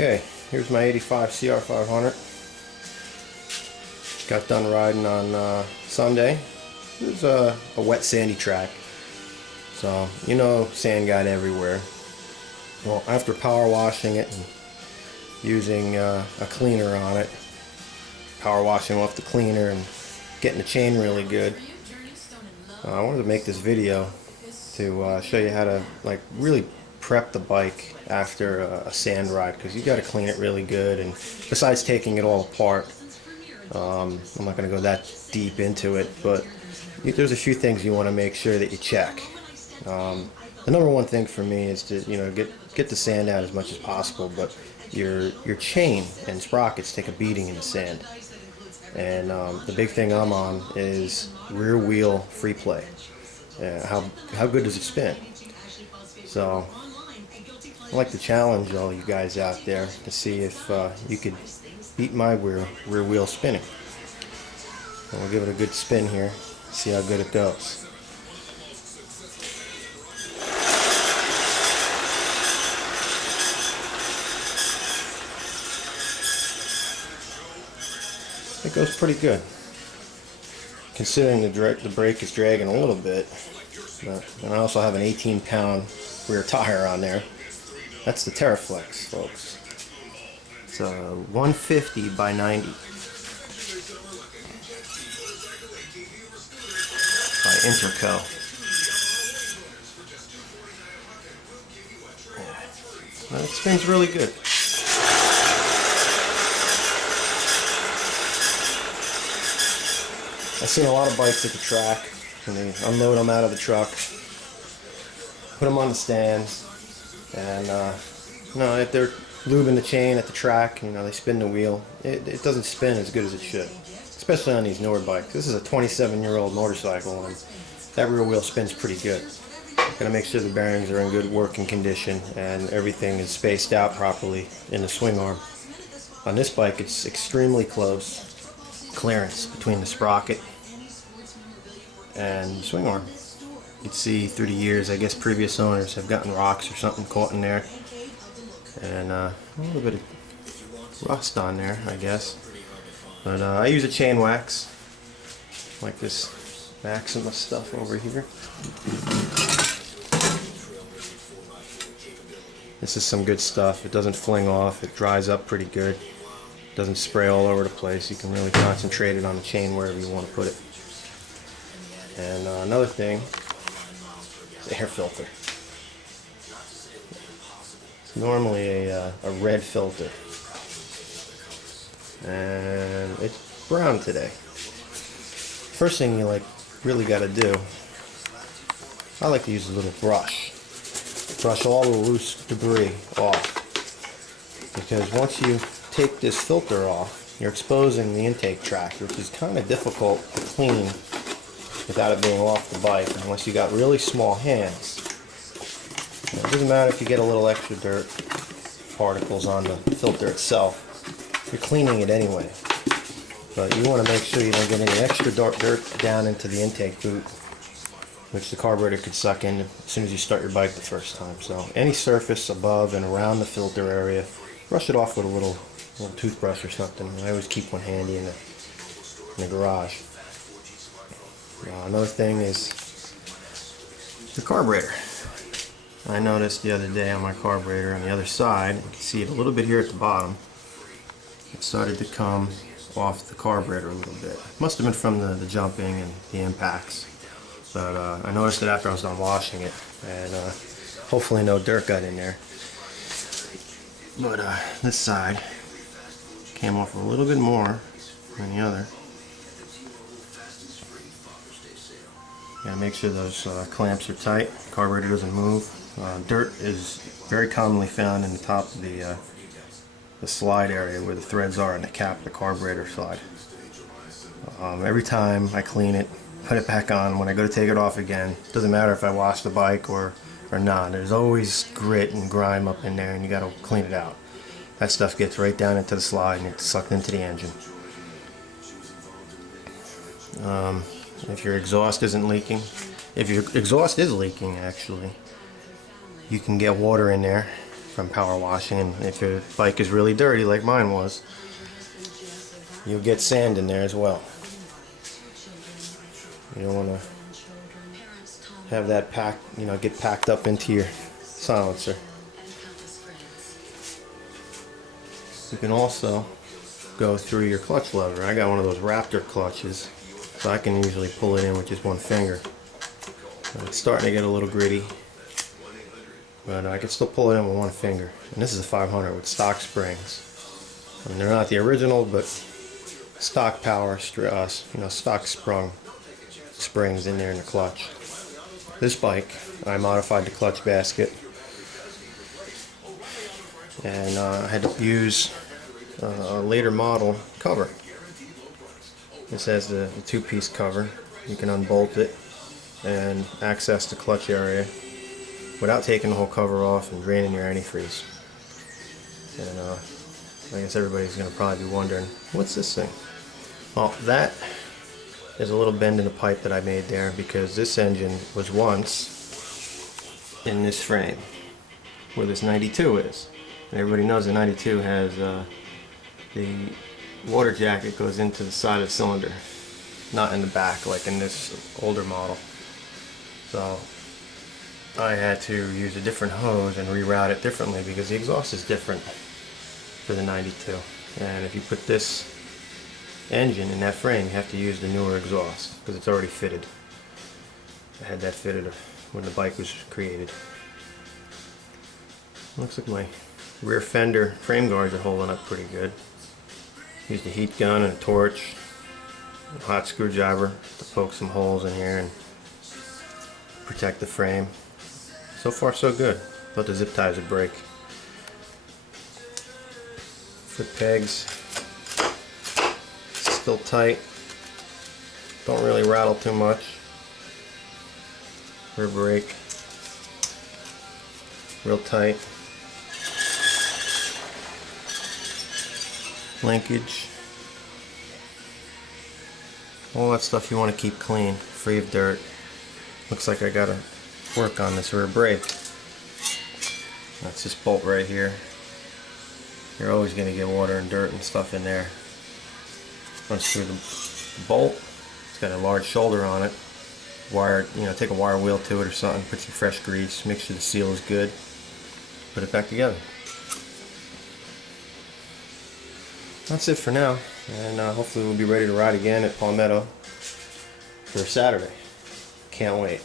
Okay, here's my 85 CR500. Got done riding on Sunday. It was a wet sandy track, so you know sand got everywhere. Well, after power washing it and using a cleaner on it, power washing off the cleaner and getting the chain really good, I wanted to make this video to show you how to really prep the bike after a sand ride, because you got to clean it really good. And besides taking it all apart, I'm not going to go that deep into it, but there's a few things you want to make sure that you check. The number one thing for me is to get the sand out as much as possible, but your chain and sprockets take a beating in the sand. And the big thing I'm on is rear wheel free play. How good does it spin? So I'd like to challenge all you guys out there to see if you could beat my rear wheel spinning. And we'll give it a good spin here, see how good it goes. It goes pretty good, considering the brake is dragging a little bit. And I also have an 18-pound rear tire on there. That's the Terraflex, folks. It's a 150 by 90 by Interco. Well, it spins really good. I've seen a lot of bikes at the track, and they unload them out of the truck, put them on the stands, and if they're lubing the chain at the track, they spin the wheel. It doesn't spin as good as it should, especially on these newer bikes. This is a 27-year-old motorcycle, and that rear wheel spins pretty good. Gotta make sure the bearings are in good working condition and everything is spaced out properly in the swing arm. On this bike, it's extremely close clearance between the sprocket and the swing arm. You can see through the years, I guess previous owners have gotten rocks or something caught in there, and a little bit of rust on there, I guess. But I use a chain wax, like this Maxima stuff over here. This is some good stuff. It doesn't fling off. It dries up pretty good. Doesn't spray all over the place. You can really concentrate it on the chain wherever you want to put it. And another thing, the air filter. It's normally a red filter, and it's brown today. First thing you really got to do, I like to use a little brush all the loose debris off, because once you take this filter off, you're exposing the intake tract, which is kind of difficult to clean without it being off the bike, unless you got really small hands. It doesn't matter if you get a little extra dirt particles on the filter itself, you're cleaning it anyway. But you want to make sure you don't get any extra dirt down into the intake boot, which the carburetor could suck in as soon as you start your bike the first time. So any surface above and around the filter area, brush it off with a little toothbrush or something. I always keep one handy in the garage. Another thing is the carburetor. I noticed the other day on my carburetor on the other side, you can see it a little bit here at the bottom. It started to come off the carburetor a little bit. Must have been from the jumping and the impacts. But I noticed it after I was done washing it, and hopefully no dirt got in there. But this side came off a little bit more than the other. Gotta make sure those clamps are tight, carburetor doesn't move. Dirt is very commonly found in the top of the slide area where the threads are in the cap of the carburetor slide. Every time I clean it, put it back on, when I go to take it off again, doesn't matter if I wash the bike or not, there's always grit and grime up in there, and you gotta clean it out. That stuff gets right down into the slide and it's sucked into the engine. If your exhaust isn't leaking, if your exhaust is leaking actually, you can get water in there from power washing, and if your bike is really dirty like mine was, you'll get sand in there as well. You don't want to have that packed, get packed up into your silencer. You can also go through your clutch lever. I got one of those Raptor clutches, so I can usually pull it in with just one finger. It's starting to get a little gritty, but I can still pull it in with one finger. And this is a 500 with stock springs. I mean, they're not the original, but stock power, stock sprung springs in there in the clutch. This bike, I modified the clutch basket, and I had to use a later model cover. This has the two-piece cover. You can unbolt it and access the clutch area without taking the whole cover off and draining your antifreeze. And I guess everybody's going to probably be wondering, what's this thing? Well, that is a little bend in the pipe that I made there, because this engine was once in this frame where this 92 is. And everybody knows the 92 has the water jacket goes into the side of the cylinder, not in the back like in this older model. So I had to use a different hose and reroute it differently because the exhaust is different for the 92. And if you put this engine in that frame, you have to use the newer exhaust because it's already fitted. I had that fitted when the bike was created. Looks like my rear fender frame guards are holding up pretty good. Used a heat gun and a torch, a hot screwdriver to poke some holes in here and protect the frame. So far so good. Thought the zip ties would break. Foot pegs still tight. Don't really rattle too much. Rear brake real tight. Linkage. All that stuff you want to keep clean, free of dirt. Looks like I gotta work on this rear brake. That's this bolt right here. You're always gonna get water and dirt and stuff in there. Unscrew the bolt. It's got a large shoulder on it. Wire, take a wire wheel to it or something. Put some fresh grease. Make sure the seal is good. Put it back together. That's it for now, and hopefully we'll be ready to ride again at Palmetto for Saturday. Can't wait.